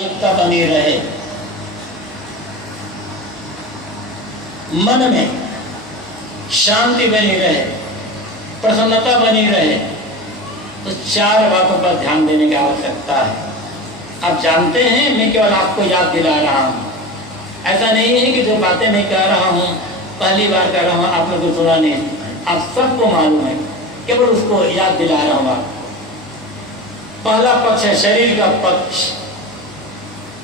एकता बनी रहे, मन में शांति बनी रहे, प्रसन्नता बनी रहे, तो चार बातों पर ध्यान देने की आवश्यकता है। आप जानते हैं, मैं केवल आपको याद दिला रहा हूँ। ऐसा नहीं है कि जो बातें मैं कह रहा हूँ पहली बार कह रहा हूँ, आपने कुछ सुना नहीं, आप सबको मालूम है, केवल उसको याद दिला रहा हूँ आपको। पहला पक्ष है शरीर का पक्ष,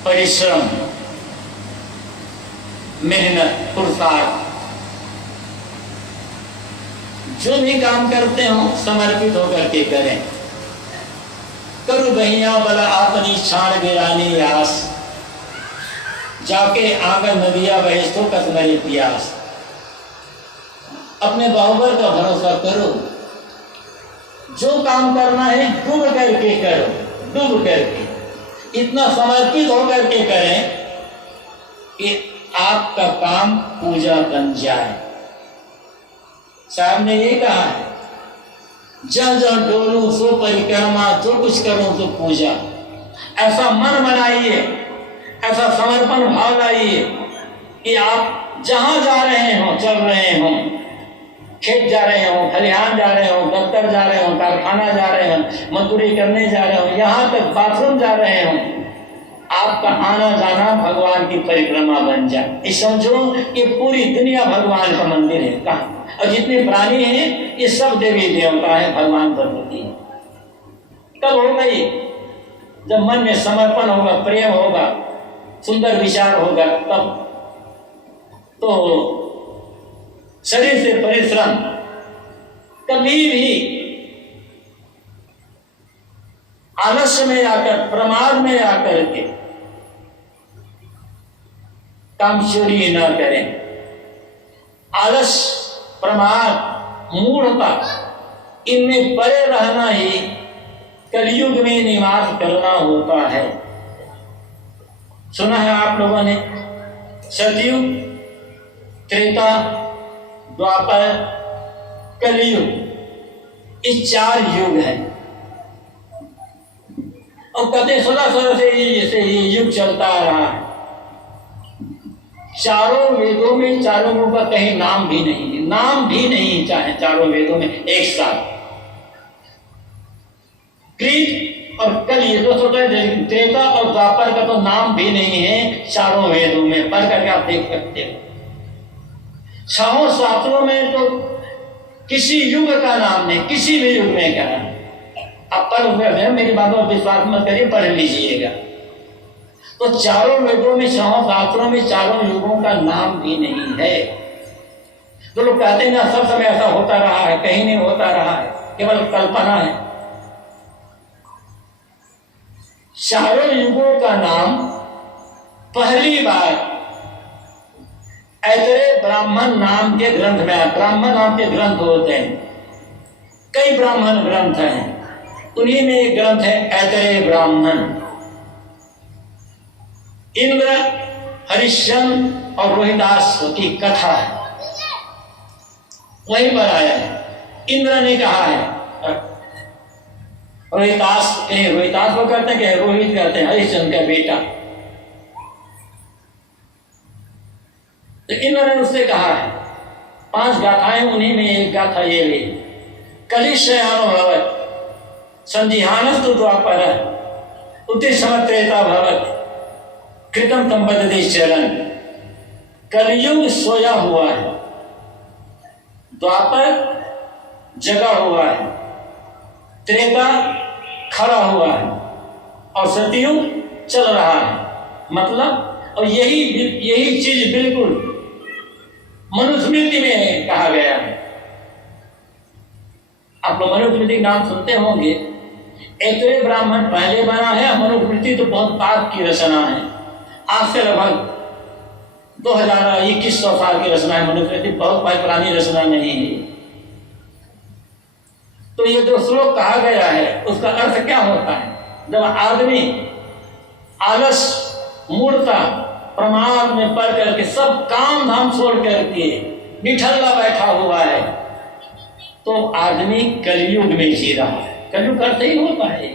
परिश्रम, मेहनत, पुरुषार्थ। जो भी काम करते हो समर्पित होकर के करें। करु बहिया बला आपनी छाण गिरानी आस, जाके आकर नदिया बहे सो कस मरे प्यास। अपने बाहुबल का भरोसा करो, जो काम करना है डूब करके करो, डूब करके इतना समर्पित होकर के करें कि आपका काम पूजा बन जाए। साहब ने ये कहा है, जहाँ जहाँ डोलूं सो परिक्रमा, जो कुछ करूं तो पूजा। ऐसा मन बनाइए, ऐसा समर्पण भाव लाइए कि आप जहां जा रहे हो, चल रहे हो, खेत जा रहे हो, खलिहान जा रहे हो, दफ्तर जा रहे हो, कारखाना जा रहे हो, मजदूरी करने जा रहे हो, यहाँ तक बाथरूम जा रहे हो, आपका आना जाना भगवान की परिक्रमा बन जाए। ये समझो कि पूरी दुनिया भगवान का मंदिर है। कहाँ? और जितने प्राणी हैं ये सब देवी देवता है, भगवान प्रकृति है। कब होगा ये? जब मन में समर्पण होगा, प्रेम होगा, सुंदर विचार होगा, तब तो शरीर से परिश्रम कभी भी आलस्य में आकर, प्रमाद में आकर के काम चोरी न करें। आलस्य, प्रमाद, मूढ़ता, इनमें परे रहना ही कलयुग में निवास करना होता है। सुना है आप लोगों ने, सतयुग, त्रेता, द्वापर, कलयुग, ये चार युग है। और कभी सदा से ये युग चलता आ रहा है। चारों वेदों में चारों युगों का कहीं नाम भी नहीं है, नाम भी नहीं चाहे चारों वेदों में एक साथ। कृत और कल ये दो होता है, त्रेता और द्वापर का तो नाम भी नहीं है चारों वेदों में, पढ़ करके आप देख सकते हो। छहों शास्त्रों में तो किसी युग का नाम नहीं, किसी भी युग में क्या नाम। अब पढ़ हुए, मेरी बातों पर विश्वास मत करिए, पढ़ लीजिएगा। तो चारों वेदों में, छहों शास्त्रों में चारों युगों का नाम भी नहीं है। तो लोग कहते हैं ना सब समय ऐसा होता रहा है, कहीं नहीं होता रहा है, केवल कल्पना है। चारों युगों का नाम पहली बार ऐतरेय ब्राह्मण नाम के ग्रंथ में आया। ब्राह्मण नाम के ग्रंथ होते हैं, कई ब्राह्मण ग्रंथ हैं, उन्हीं में एक ग्रंथ है ऐतरेय ब्राह्मण। इंद्र, हरिश्चंद्र और रोहिदास की कथा है, वहीं पर आया है। इंद्र ने कहा है, रोहिदास कहीं रोहिदास को कहते हैं, कहीं रोहित कहते हैं, हरिश्चंद्र का बेटा। तो इंद्र ने उससे कहा है, 5 गाथाएं, उन्हीं में एक गाथा ये ली, कलिशयानो भवत् संजिहानस्तु द्वापर उद्देश्य त्रेता भवत् कृतम संपद्यते चरण। कलयुग सोया हुआ है, द्वापर जगा हुआ है, त्रेता खड़ा हुआ है और सतयुग चल रहा है। मतलब, और यही चीज बिल्कुल मनुस्मृति में कहा गया है। आप लोग मनुस्मृति नाम सुनते होंगे। ऐतरेय ब्राह्मण पहले बना है, मनुस्मृति तो बहुत बाद की रचना है, आज से लगभग 2100 साल की रचना है। मनुस्मृति बहुत पुरानी रचना नहीं है। तो ये जो श्लोक कहा गया है उसका अर्थ क्या होता है? जब आदमी आलस, मूर्ता, प्रमाद में पड़ करके सब काम धाम छोड़ करके निठल्ला बैठा हुआ है, तो आदमी कलयुग में जी रहा है। कलयुग अर्थ ही होता है।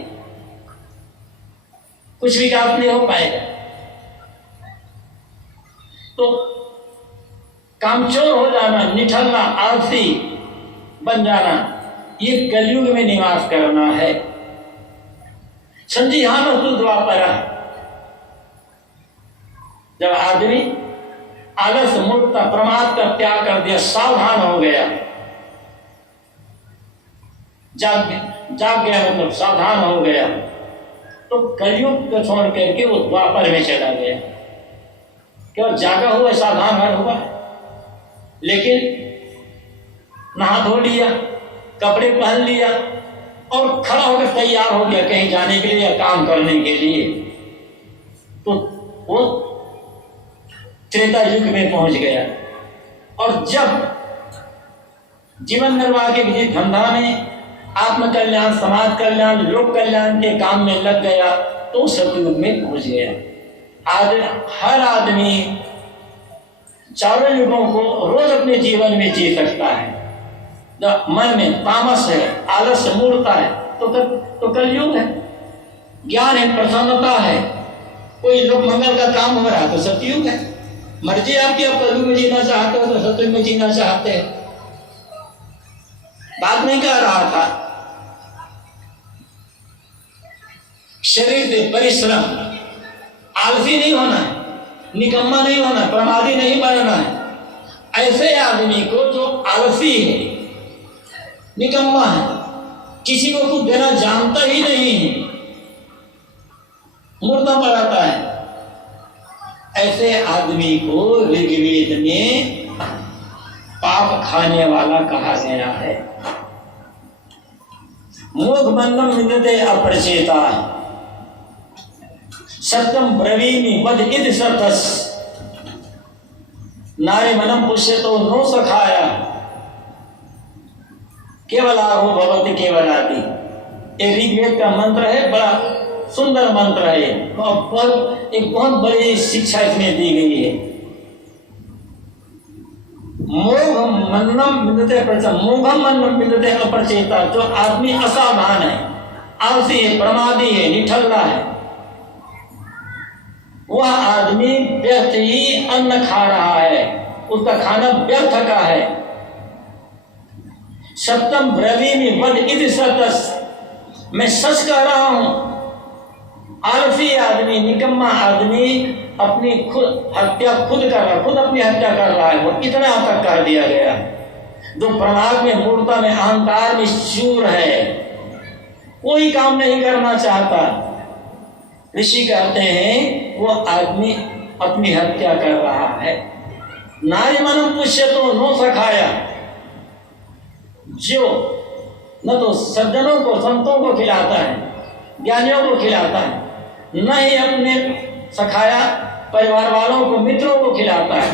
कुछ विकास नहीं हो पाएगा। तो कामचोर हो जाना, निठल्ला, आलसी बन जाना, ये कलयुग में निवास करना है। संजीहान तू द्वापर, जब आदमी आलस, मूर्खता, प्रमाद का त्याग कर दिया, सावधान हो गया, जाग गया मतलब सावधान हो गया, तो कलयुग को छोड़ करके वो द्वापर में चला गया। केवल जागा हुआ, सावधान हुआ, लेकिन नहा धो लिया, कपड़े पहन लिया और खड़ा होकर तैयार हो गया कहीं जाने के लिए या काम करने के लिए, तो वो त्रेता युग में पहुंच गया। और जब जीवन निर्वाह के किसी धंधा में, आत्मकल्याण, समाज कल्याण, लोक कल्याण के काम में लग गया, तो सतयुग में पहुंच गया। आज हर आदमी चारों युगों को रोज अपने जीवन में जी सकता है। जब मन में तामस है, आलस, मूर्खता है, तो कलयुग है। ज्ञान है, प्रसन्नता है, कोई लोक मंगल का काम हो रहा है, तो सतयुग है। मर्जी आपकी, आप कलयुग में जीना चाहते हो तो सतयुग में जीना चाहते हैं। बात नहीं कह रहा था, शरीर से परिश्रम, आलसी नहीं होना है, निकम्मा नहीं होना, प्रमादी नहीं बनना है। ऐसे आदमी को जो आलसी है, निकम्मा है, किसी को कुछ देना जानता ही नहीं है, मुर्दा पड़ाता है, ऐसे आदमी को ऋग्वेद में पाप खाने वाला कहा गया है। मोघ बंधम विद्यते अपरिचेता, सत्यम ब्रवीमि वद इद सतस, नारे मनम पुष्य तो नो सखाया, केवलाहो भवति केवलाति। ये ऋग्वेद का मंत्र है, बड़ा सुंदर मंत्र है, एक बहुत बड़ी शिक्षा इसमें दी गई है। मोघम मन्नम विद्यते प्रचम, मोघम मन्नम विद्यते अपरिचेता, जो आदमी असावधान है, आलसी है, प्रमादी है, निठल्ला है, वह आदमी व्यर्थ ही अन्न खा रहा है, उसका खाना व्यर्थ का है। सत्यम ब्रवीमि वद इद सतस, मैं सच कह रहा हूं, आलसी आदमी, निकम्मा आदमी अपनी खुद हत्या खुद कर रहा है, खुद अपनी हत्या कर रहा है। वो इतना तक कर दिया गया, जो प्रमाद में, मूर्खता में, अहंकार में चूर है, कोई काम नहीं करना चाहता। ऋषि कहते हैं वो आदमी अपनी हत्या कर रहा है। नारी मनम पुष्य तो नो सखाया, जो न तो सज्जनों को, संतों को खिलाता है, ज्ञानियों को खिलाता है, न ही अपने सखाया परिवार वालों को, मित्रों को खिलाता है।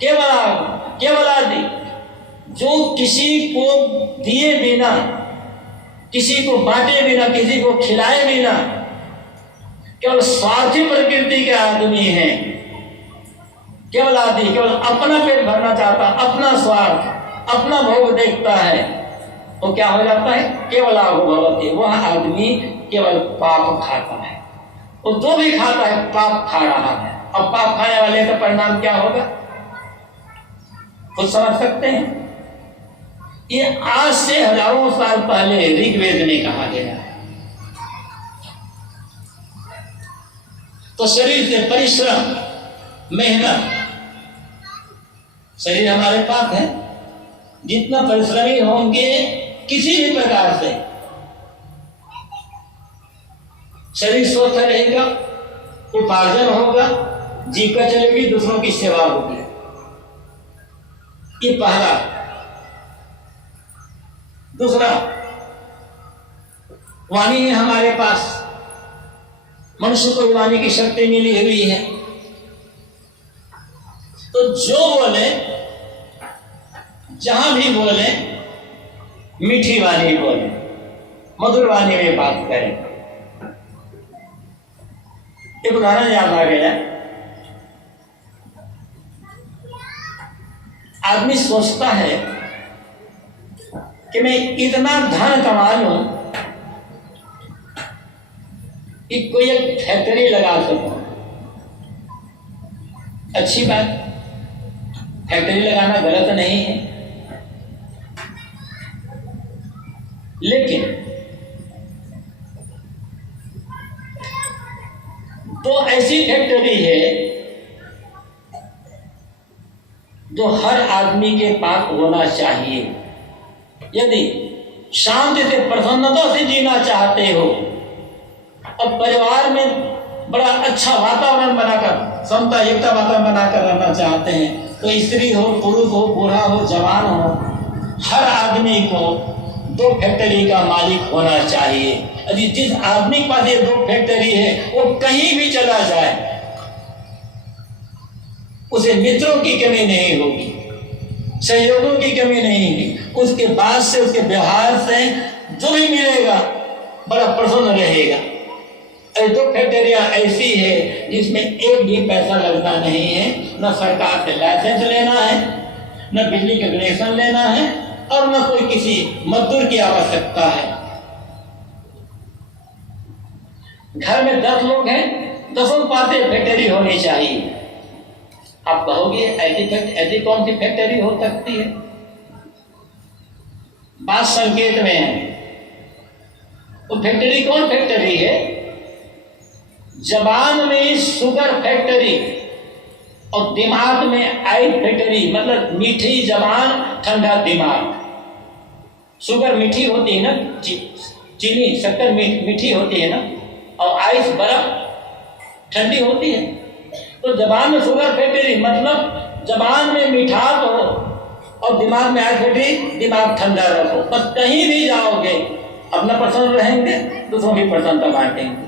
केवल आदि, जो किसी को दिए बिना, किसी को बांटे बिना, किसी को खिलाए बिना, केवल स्वार्थी प्रकृति के आदमी हैं। केवल आदि, केवल अपना पेट भरना चाहता, अपना स्वार्थ, अपना भोग देखता है, तो क्या हो जाता है? केवल आगो भवति, वह आदमी केवल पाप खाता है। तो जो भी खाता है पाप खा रहा है। अब पाप खाने वाले का परिणाम क्या होगा, कुछ समझ सकते हैं? ये आज से हजारों साल पहले ऋग्वेद में कहा गया है। तो शरीर से परिश्रम, मेहनत, शरीर हमारे पास है, जितना परिश्रमी होंगे किसी भी प्रकार से शरीर स्वस्थ रहेगा, उपार्जन होगा, जीविका चलेगी, दूसरों की सेवा होगी। ये पहला। दूसरा, वाणी है हमारे पास, मनुष्य को वाणी की शक्ति मिली हुई है। तो जो बोले, जहां भी बोले, मीठी वाणी बोले, मधुर वाणी में बात करें। एक उदाहरण याद आ गया। आदमी सोचता है कि मैं इतना धन कमा लूं कि कोई एक फैक्ट्री लगा सकूं। अच्छी बात, फैक्ट्री लगाना गलत नहीं है, लेकिन तो ऐसी फैक्ट्री है जो हर आदमी के पास होना चाहिए। यदि शांति से प्रसन्नता से जीना चाहते हो और परिवार में बड़ा अच्छा वातावरण बनाकर, समता एकता वातावरण बनाकर रहना चाहते हैं, तो स्त्री हो, पुरुष हो, बूढ़ा हो, जवान हो, हर आदमी को 2 फैक्ट्री का मालिक होना चाहिए। यदि जिस आदमी के पास ये 2 फैक्ट्री है वो कहीं भी चला जाए उसे मित्रों की कमी नहीं होगी, सहयोगों की कमी नहीं होगी, उसके बात से, उसके व्यवहार से जो भी मिलेगा बड़ा प्रसन्न रहेगा। 2 फैक्ट्रियां ऐसी है जिसमें एक भी पैसा लगना नहीं है, न सरकार से लाइसेंस लेना है, न बिजली का कनेक्शन लेना है और न कोई किसी मजदूर की आवश्यकता है। घर में 10 लोग हैं, 10 पास फैक्ट्री होनी चाहिए। आप कहोगे ऐसी कौन सी फैक्ट्री हो सकती है? बात संकेत में है। वो फैक्ट्री कौन फैक्ट्री है? जबान में शुगर फैक्ट्री और दिमाग में आई फैक्ट्री, मतलब मीठी जबान ठंडा दिमाग। शुगर मीठी होती है ना, चीनी शक्कर मीठी होती है ना, और आइस बर्फ ठंडी होती है। तो जबान में शुगर फैक्ट्री मतलब जबान में मिठास हो और दिमाग में आइस फैक्ट्री, दिमाग ठंडा रखो। बस कहीं भी जाओगे अपना प्रसन्न रहेंगे, दूसरों की प्रसन्नता बांटेंगे।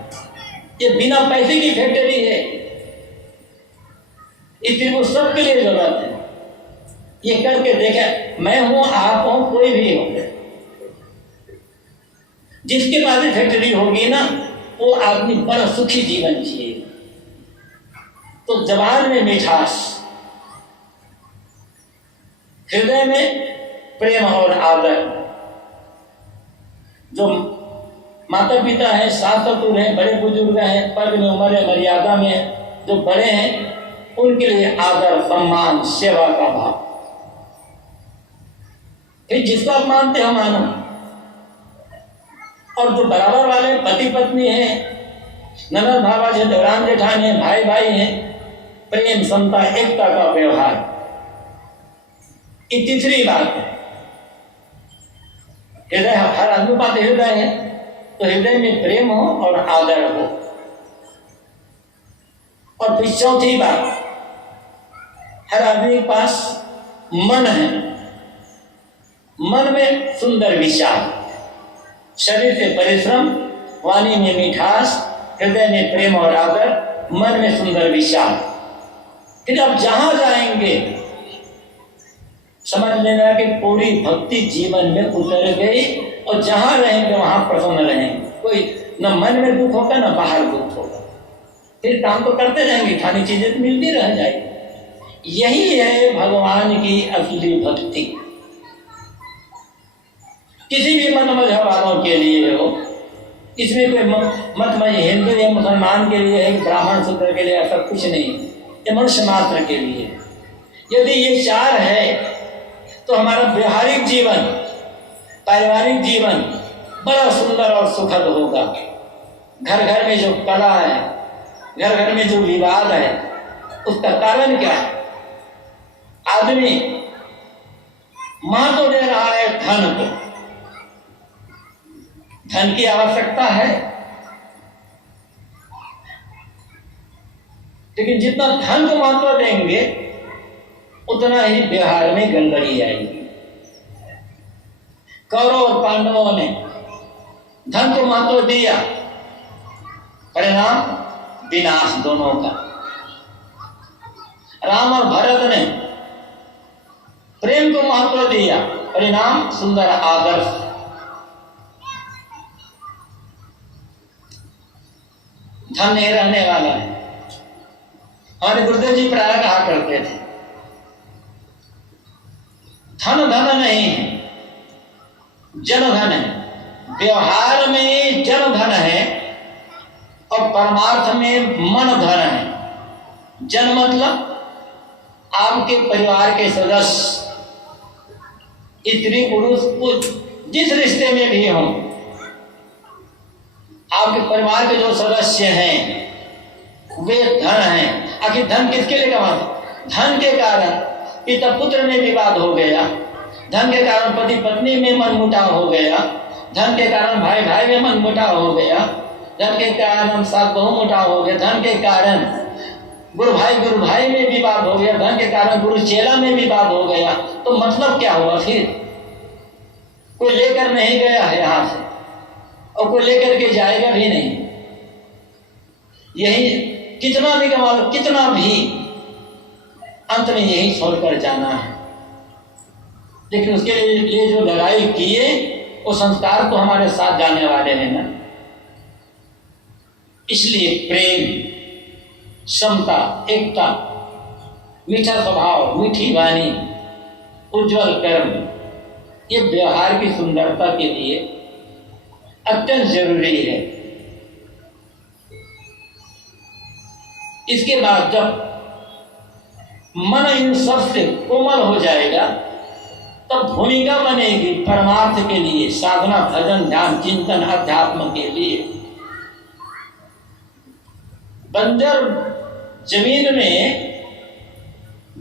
ये बिना पैसे की फैक्ट्री है, इसलिए वो सबके लिए जरूरत है। ये करके देखे, मैं हूं, आप हो, कोई भी हो, जिसके पास फैक्ट्री होगी ना वो आदमी बड़ा सुखी जीवन जिए। तो जबान में मिठास, हृदय में प्रेम और आदर। जो माता पिता हैं, सास ससुर हैं, बड़े बुजुर्ग हैं, पद में, उम्र है, मर्यादा में जो बड़े हैं, उनके लिए आदर, सम्मान, सेवा का भाव। फिर जिसको आप मानते हो मानो। और जो बराबर वाले पति पत्नी हैं, ननद भावा जी, देवरान जेठान हैं, भाई भाई हैं, प्रेम, समता, एकता का व्यवहार। ये तीसरी बात है। हृदय, हर आदमी पास हृदय है, तो हृदय में प्रेम हो और आदर हो। और फिर चौथी बात, हर आदमी के पास मन है, मन में सुंदर विचार, शरीर से परिश्रम, वाणी में मिठास, हृदय में प्रेम और आदर, मन में सुंदर विचार। फिर आप जहां जाएंगे समझ लेना कि पूरी भक्ति जीवन में उतर गई और जहां रहेंगे वहां प्रसन्न रहेंगे। कोई न मन में दुख होगा न बाहर दुख होगा। फिर काम तो करते रहेंगे, खानी चीजें तो मिलती रह जाएगी। यही है भगवान की असली भक्ति। किसी भी मत मजहब वालों के लिए हो, इसमें कोई मत हिंदू या मुसलमान के लिए है, ब्राह्मण शूद्र के लिए, ऐसा कुछ नहीं। ये मनुष्य मात्र के लिए। यदि ये 4 है तो हमारा व्यवहारिक जीवन, पारिवारिक जीवन बड़ा सुंदर और सुखद होगा। घर घर में जो कला है, घर घर में जो विवाद है, उसका कारण क्या है? आदमी महत्व दे रहा है धन को। धन की आवश्यकता है, लेकिन जितना धन को महत्व देंगे उतना ही व्यवहार में गड़बड़ी आएगी। कौरव और पांडवों ने धन को महत्व दिया, परिणाम विनाश दोनों का। राम और भरत ने प्रेम को महत्व दिया, परिणाम सुंदर आदर्श। धन नहीं रहने वाला है। हमारे गुरुदेव जी प्राय कहा करते थे, धन धन नहीं है, जन धन है। व्यवहार में जन धन है, और परमार्थ में मन धन है। जन मतलब आपके परिवार के सदस्य, स्त्री पुरुष जिस रिश्ते में भी हों, आपके परिवार के जो सदस्य हैं वे धन हैं। आखिर धन किसके लिए कमाते? धन के कारण पिता पुत्र में विवाद हो गया, धन के कारण पति पत्नी में मनमुटाव हो गया, धन के कारण भाई भाई में मनमुटाव हो गया, धन के कारण सास बहू मुटाव हो गया, धन के कारण गुरु भाई में विवाद हो गया, धन के कारण गुरु चेला में विवाद हो गया। तो मतलब क्या हुआ? फिर कोई लेकर नहीं गया है यहां से और कोई लेकर के जाएगा भी नहीं। यही कितना भी कमा लो, कितना भी, अंत में यही छोड़कर जाना है। लेकिन उसके लिए जो लड़ाई किए वो संस्कार तो हमारे साथ जाने वाले हैं ना। इसलिए प्रेम, समता, एकता, मीठा स्वभाव, मीठी वाणी, उज्जवल कर्म, ये व्यवहार की सुंदरता के लिए अत्यंत जरूरी है। इसके बाद जब मन इन सब से कोमल हो जाएगा तब भूमिका बनेगी परमार्थ के लिए, साधना, भजन, ध्यान, चिंतन, अध्यात्म के लिए। बंजर जमीन में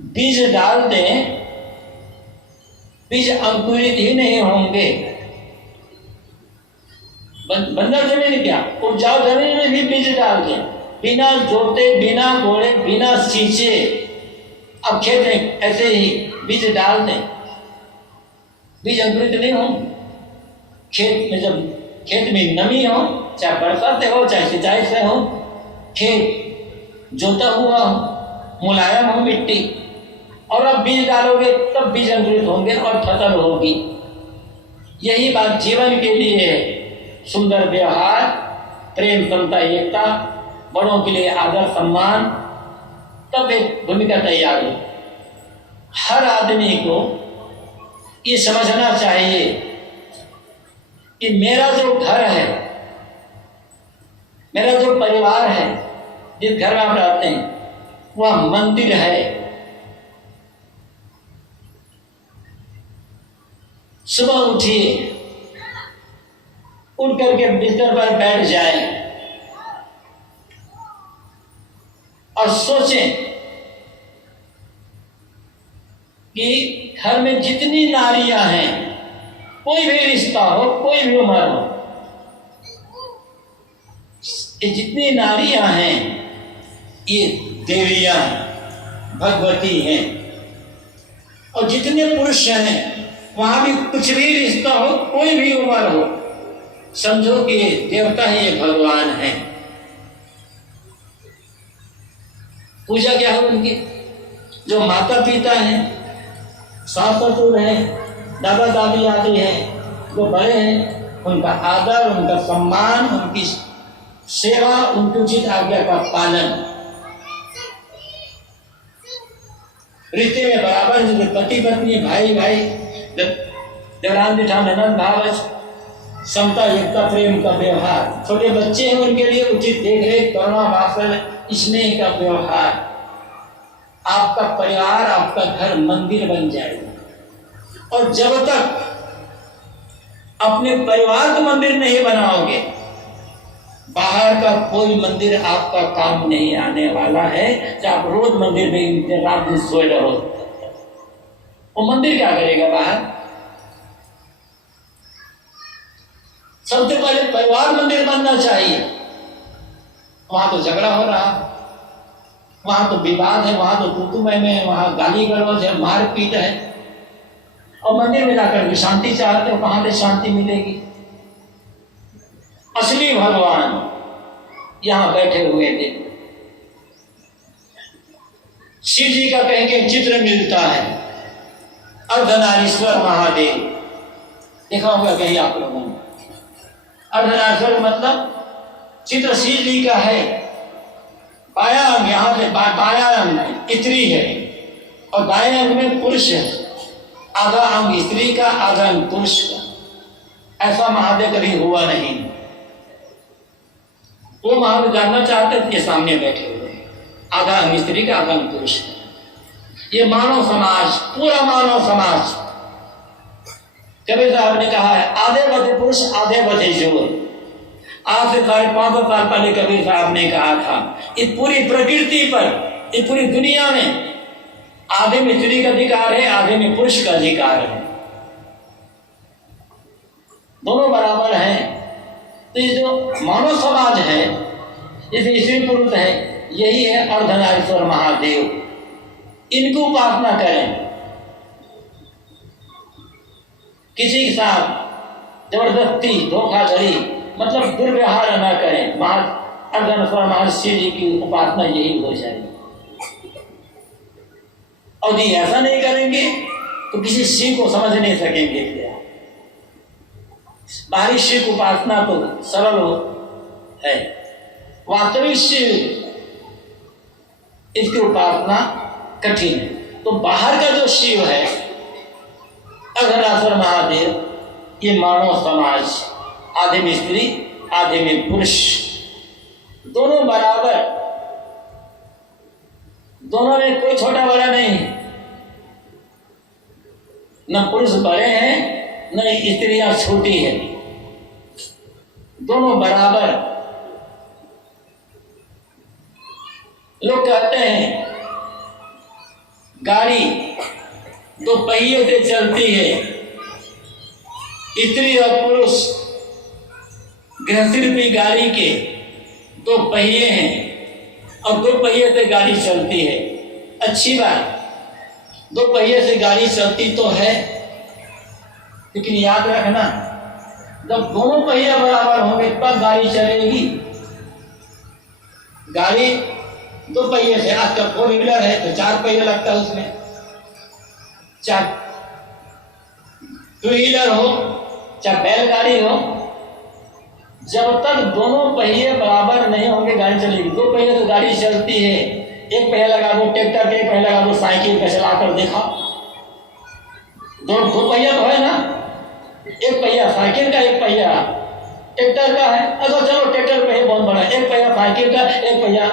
बीज डाल दें, बीज अंकुरित ही नहीं होंगे। बंजर जमीन क्या, उपजाऊ जमीन में भी बीज डाल दें, बिना जोते, बिना कोड़े, बिना सींचे, अब खेत में ऐसे ही बीज डाल दें, बीज अंकुरित नहीं हो। खेत में जब खेत में नमी हो, चाहे बरसात से हो चाहे सिंचाई से हो, खेत जोता हुआ हो, मुलायम हो मिट्टी, और अब बीज डालोगे तब बीज अंकुरित होंगे और फसल होगी। यही बात जीवन के लिए है। सुंदर व्यवहार, प्रेम, समता, एकता, बड़ों के लिए आदर सम्मान, तब एक भूमिका तैयार हो। हर आदमी को ये समझना चाहिए कि मेरा जो घर है, मेरा जो परिवार है, जिस घर में आप रहते हैं, वह मंदिर है। सुबह उठिए, उठ करके बिस्तर पर बैठ जाएं और सोचें कि घर में जितनी नारियां हैं, कोई भी रिश्ता हो, कोई भी उम्र हो, ये जितनी नारियां हैं ये देवियां भगवती हैं, और जितने पुरुष हैं वहां भी कुछ भी रिश्ता हो, कोई भी उम्र हो, समझो कि देवता ही ये भगवान है। पूजा क्या है उनकी? जो माता पिता हैं, सास ससुर हैं, दादा दादी आदि हैं, जो बड़े हैं, उनका आदर, उनका सम्मान, उनकी सेवा, उनकी उचित आज्ञा का पालन। रिश्ते में बराबर जैसे पति पत्नी, भाई भाई, देवरान जेठान, ननद भावच, समता, एकता, प्रेम का व्यवहार। छोटे बच्चे हैं उनके लिए उचित देखरेख, करुणा, वात्सल्य, स्नेह का व्यवहार। आपका परिवार, आपका घर मंदिर बन जाएगा। और जब तक अपने परिवार को मंदिर नहीं बनाओगे, बाहर का कोई मंदिर आपका काम नहीं आने वाला है। चाहे आप रोज मंदिर में रात दिन सोए रहो, वो मंदिर क्या करेगा बाहर? सबसे पहले परिवार मंदिर बनना चाहिए। वहां तो झगड़ा हो रहा, वहां तो विवाद है, वहां तो तू मैं है, वहां गाली गलौज है, मारपीट है, और मंदिर में जाकर भी शांति चाहते हो, कहां से शांति मिलेगी? असली भगवान यहां बैठे हुए थे। शिव जी का कहेंगे चित्र मिलता है, अर्धनारीश्वर महादेव, देखा होगा कहीं आप लोगों ने। अर्धनारीश्वर मतलब चित्र शिव जी का है। बाया अंग, यहाँ पे बाया अंग स्त्री है और बाएं अंग में पुरुष है। आधा अंग स्त्री का, आधा अंग पुरुष का। ऐसा महादेव कभी हुआ नहीं। वो महाराज जानना चाहते थे, सामने बैठे हुए आधा अंग स्त्री का आधा अंग पुरुष का। ये मानव समाज, पूरा मानव समाज। कबीर साहब ने कहा है आधे बधे पुरुष आधे बधे जोर। आज से 550 साल पहले कबीर साहब ने कहा था इस पूरी प्रकृति पर, इस पूरी दुनिया में आधे में स्त्री का अधिकार है, आधे में पुरुष का अधिकार है, दोनों बराबर हैं। तो ये जो मानव समाज है, इसे स्त्री पुरुष है, यही है अर्धनारीश्वर महादेव। इनको उपासना करें, किसी के साथ जबरदस्ती धोखाधड़ी मतलब दुर्व्यवहार न करें। अर्धनारीश्वर महर्षि जी की उपासना यही हो जाएगी। और यदि ऐसा नहीं करेंगे तो किसी शिव को समझ नहीं सकेंगे। बाहरी शिव उपासना तो सरल है, वास्तविक शिव इसकी उपासना कठिन है। तो बाहर का जो शिव है अर्धनारीश्वर महादेव, ये मानव समाज आधे में स्त्री आधे में पुरुष, दोनों बराबर, दोनों में कोई छोटा बड़ा नहीं। न पुरुष बड़े हैं न स्त्रियां छोटी है, दोनों बराबर। लोग कहते हैं गाड़ी दो पहिए से चलती है, स्त्री और पुरुष गृहस्थी रूपी गाड़ी के दो पहिए हैं और दो पहिए से गाड़ी चलती है। अच्छी बात, दो पहिए से गाड़ी चलती तो है, लेकिन याद रखना जब दोनों पहिए बराबर होंगे तब गाड़ी चलेगी। गाड़ी दो पहिए से, आजकल 4 व्हीलर है तो 4 पहिए लगता है उसमें, 4 2 व्हीलर हो चाहे बैलगाड़ी हो, जब तक दोनों पहिए बराबर नहीं होंगे गाड़ी चलेगी। दो पहिए तो गाड़ी चलती है, एक पहिया लगा दो ट्रैक्टर के, एक पहिया लगा दो साइकिल का, चला कर देखा दो पहिया तो है ना, एक पहिया साइकिल का एक पहिया ट्रैक्टर का है। अच्छा चलो ट्रैक्टर पहिया बहुत बड़ा है, एक पहिया साइकिल का एक पहिया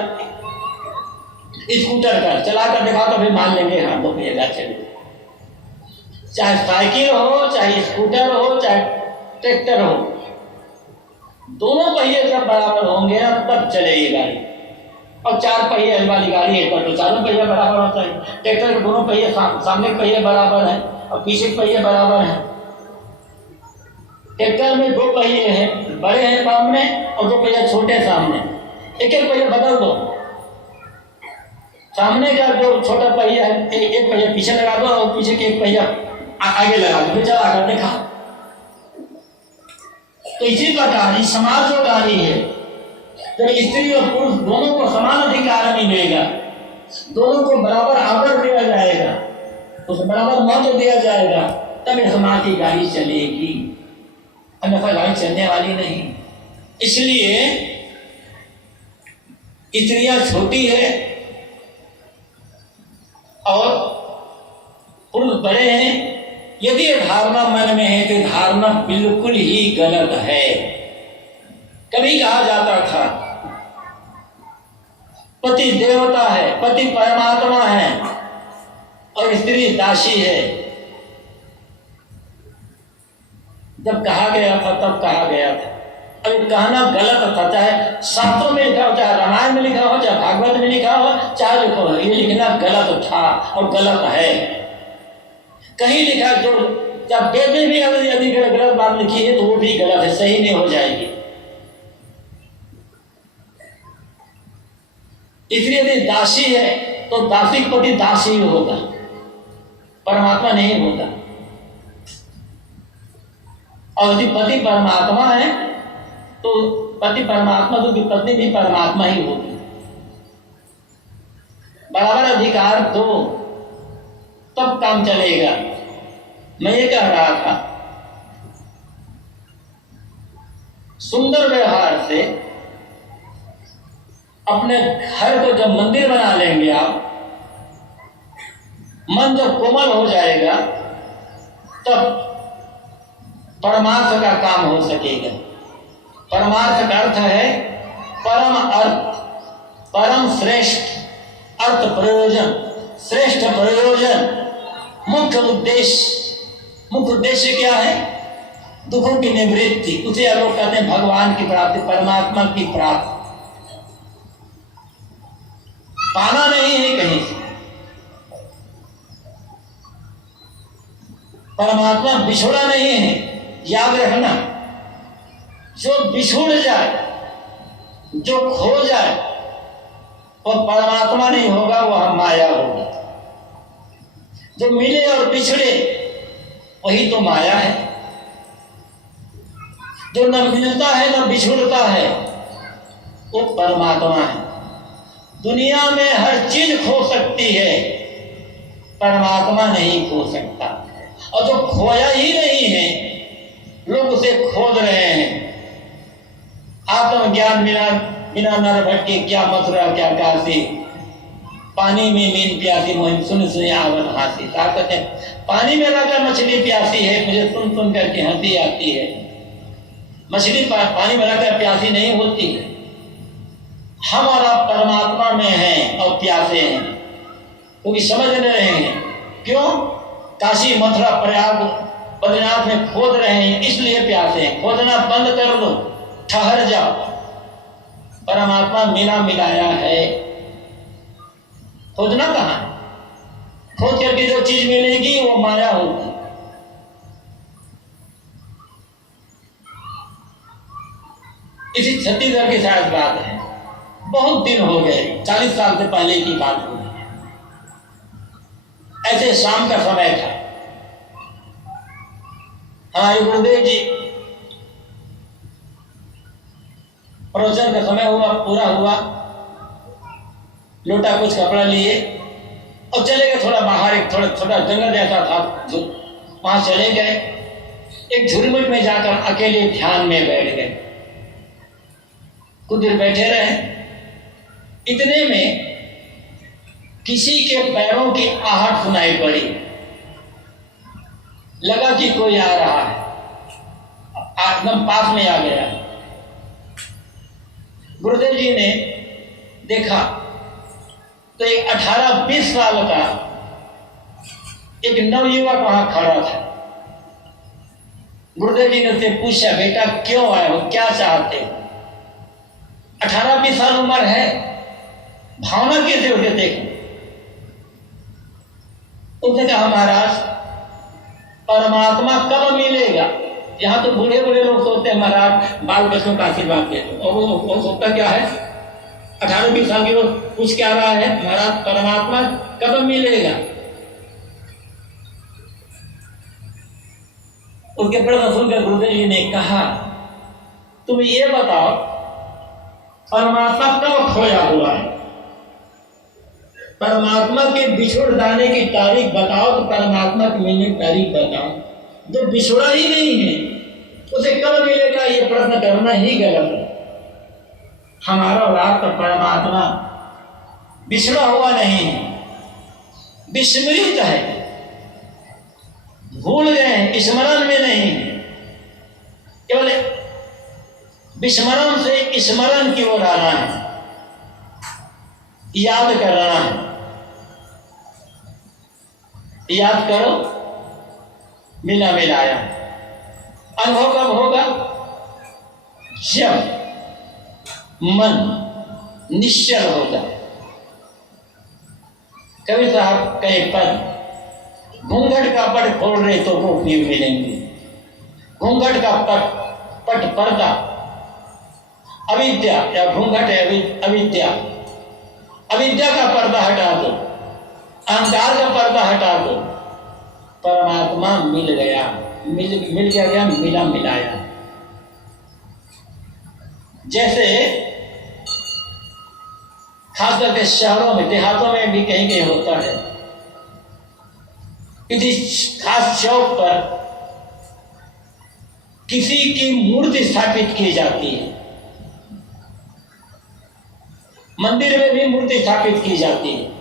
स्कूटर का, चला कर देखा तो फिर मान लेंगे हाँ दो पहिया गाड़ी चलेगी। चाहे साइकिल हो चाहे स्कूटर हो चाहे ट्रैक्टर हो, दोनों पहिए जब बराबर होंगे ना तब चलेगी गाड़ी। और 4 पहिए वाली गाड़ी है तो चारों पहिए बराबर होता है। ट्रैक्टर के दोनों पहिए सामने के पहिए बराबर हैं और पीछे के पहिए बराबर हैं। ट्रैक्टर में 2 पहिए हैं, बड़े हैं सामने और 2 पहिए छोटे सामने। एक पहिया बदल दो, सामने का जो छोटा पहिया है एक पहिया पीछे लगा दो और पीछे के एक पहिया आगे लगा दो, चला कर देखा। तो इसी प्रकार समाज जो गाड़ी है, जब स्त्री और पुरुष दोनों को समान अधिकार मिलेगा, दोनों को बराबर आदर दिया जाएगा, उसे बराबर महत्व दिया जाएगा, तब इस समाज की गाड़ी चलेगी, अन्यथा गाड़ी चलने वाली नहीं। इसलिए स्त्रियां छोटी है और पुरुष बड़े हैं, यदि ये धारणा मन में है तो धारणा बिल्कुल ही गलत है। कभी कहा जाता था पति देवता है, पति परमात्मा है और स्त्री दासी है। जब कहा गया था तब कहा गया था, अभी कहना गलत था। चाहे शास्त्रों में लिखा हो, चाहे रामायण में लिखा हो, चाहे भागवत में लिखा हो, चाहे लिखो, ये लिखना गलत था और गलत है। कहीं लिखा जो जब वेद में भी यदि गलत बात लिखी है तो वो भी गलत है, सही नहीं हो जाएगी। इसलिए यदि दासी है तो दासी के पति दासी ही होगा, परमात्मा नहीं होता। और यदि पति परमात्मा है तो पति परमात्मा तो पत्नी भी परमात्मा ही होगी। बराबर अधिकार दो तब काम चलेगा। मैं ये कह रहा था, सुंदर व्यवहार से अपने घर को जब मंदिर बना लेंगे आप, मन जब कोमल हो जाएगा तब परमार्थ का काम हो सकेगा। परमार्थ का अर्थ है परम अर्थ, परम श्रेष्ठ अर्थ प्रयोजन, श्रेष्ठ प्रयोजन, मुख्य उद्देश्य क्या है? दुखों की निवृत्ति। उसे लोग कहते हैं भगवान की प्राप्ति, परमात्मा की प्राप्ति। पाना नहीं है कहीं से, परमात्मा बिछोड़ा नहीं है, याद रखना। जो बिछुड़ जाए, जो खो जाए, वो परमात्मा नहीं होगा, वह माया होगी। जो मिले और बिछड़े वही तो माया है। जो न मिलता है न बिछुड़ता है वो परमात्मा है। दुनिया में हर चीज खो सकती है, परमात्मा नहीं खो सकता। और जो खोया ही नहीं है, लोग उसे खोज रहे हैं। आत्मज्ञान बिना नर भटके क्या मथुरा क्या काशी, पानी में मीन प्यासी मोहिम सुन सुन आवत हासी। ताकत है पानी में लगा मछली प्यासी है, मुझे सुन सुन करके हंसी आती है। मछली पानी में लगा प्यासी नहीं होती है। हम और आप परमात्मा में हैं और प्यासे हैं, क्योंकि समझ नहीं रहे हैं। क्यों? काशी मथुरा प्रयाग बद्रीनाथ में खोद रहे हैं, इसलिए प्यासे हैं। खोदना बंद कर दो, ठहर जाओ। परमात्मा मिला मिलाया है, खोजना कहाँ है? खोज करके जो चीज मिलेगी वो माया होगी। इसी छत्तीसगढ़ की शायद बात है, बहुत दिन हो गए, 40 साल से पहले की बात हो गई। ऐसे शाम का समय था, हमारे गुरुदेव जी प्रवचन का समय हुआ, पूरा हुआ, लोटा कुछ कपड़ा लिए और चले गए थोड़ा बाहर। एक थोड़ा छोटा जंगल जैसा था, जो वहां चले गए। एक झुरमुट में जाकर अकेले ध्यान में बैठ गए। कुछ देर बैठे रहे। इतने में किसी के पैरों की आहट सुनाई पड़ी। लगा कि कोई आ रहा है, एकदम पास में आ गया। गुरुदेव जी ने देखा तो एक 18-20 साल का एक नवयुवक वहां खड़ा था। गुरुदेव जी ने उससे पूछा, बेटा क्यों आए हो, क्या चाहते हो? 18-20 साल उम्र है, भावना कैसे होते देखो। उसने कहा, महाराज परमात्मा कब मिलेगा? यहाँ तो बूढ़े बूढ़े लोग सोचते हैं महाराज बाल बच्चों का आशीर्वाद दे दो, और वो सोचता क्या है, 18-20 साल की वो पूछ क्या रहा है, महाराज परमात्मा कब मिलेगा? उसके प्रश्न सुनकर गुरुदेव जी ने कहा, तुम ये बताओ परमात्मा कब खोया हुआ है? परमात्मा के बिछुड़ जाने की तारीख बताओ, तो परमात्मा की मिलने की तारीख बताओ। जो बिछुड़ा ही नहीं है उसे कब मिलेगा, ये प्रश्न करना ही गलत है। हमारा और आपका परमात्मा बिछड़ा हुआ नहीं है, विस्मृत है, भूल गए हैं, स्मरण में नहीं है। केवल विस्मरण से स्मरण की ओर आना है, याद करना है। याद करो, मिला मिलाया। अनुभव कब होगा? जब मन निश्चल होगा। कवि साहब कहे पद, घूंघट का पट खोल रहे तो वो भी मिलेंगे। घूंघट का पट पर्दा, अविद्या या घूंघट है अविद्या। अविद्या का पर्दा हटा दो, अहंकार का पर्दा हटा दो, परमात्मा मिल गया। मिल गया, मिला मिलाया। जैसे खास करके शहरों में, देहातों में भी कहीं कहीं होता है, किसी खास चौक पर किसी की मूर्ति स्थापित की जाती है। मंदिर में भी मूर्ति स्थापित की जाती है।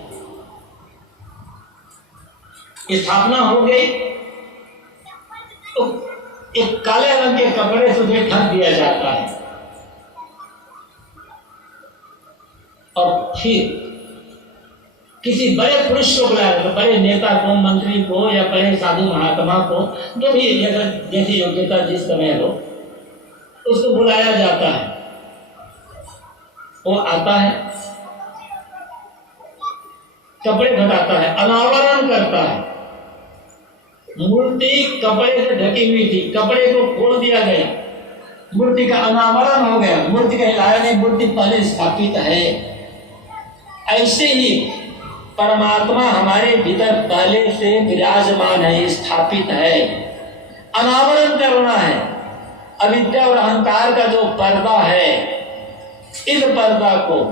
स्थापना हो गई तो एक काले रंग के कपड़े से उसे ढक दिया जाता है। और फिर किसी बड़े पुरुष को बुलाया, तो बड़े नेता को, मंत्री को या बड़े साधु महात्मा को, जो भी जैसी योग्यता जिस समय हो, उसको बुलाया जाता है। वो आता है, कपड़े हटाता है, अनावरण करता है। मूर्ति कपड़े से ढकी हुई थी, कपड़े को खोल दिया गया, मूर्ति का अनावरण हो गया। मूर्ति का हिलाया नहीं, मूर्ति पहले स्थापित है। ऐसे ही परमात्मा हमारे भीतर पहले से विराजमान है, स्थापित है। अनावरण करना है। अविद्या और अहंकार का जो पर्दा है, इस पर्दा को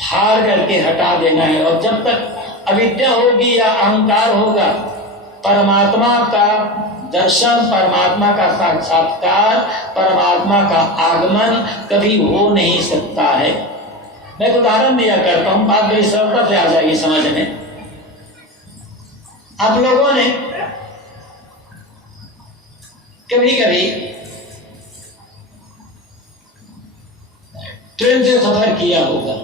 फाड़ करके हटा देना है। और जब तक अविद्या होगी या अहंकार होगा, परमात्मा का दर्शन, परमात्मा का साक्षात्कार, परमात्मा का आगमन कभी हो नहीं सकता है। मैं एक उदाहरण दिया करता हूं, बात बड़ी सरलता से आ जाएगी समझ में। आप लोगों ने कभी कभी ट्रेन से सफर किया होगा,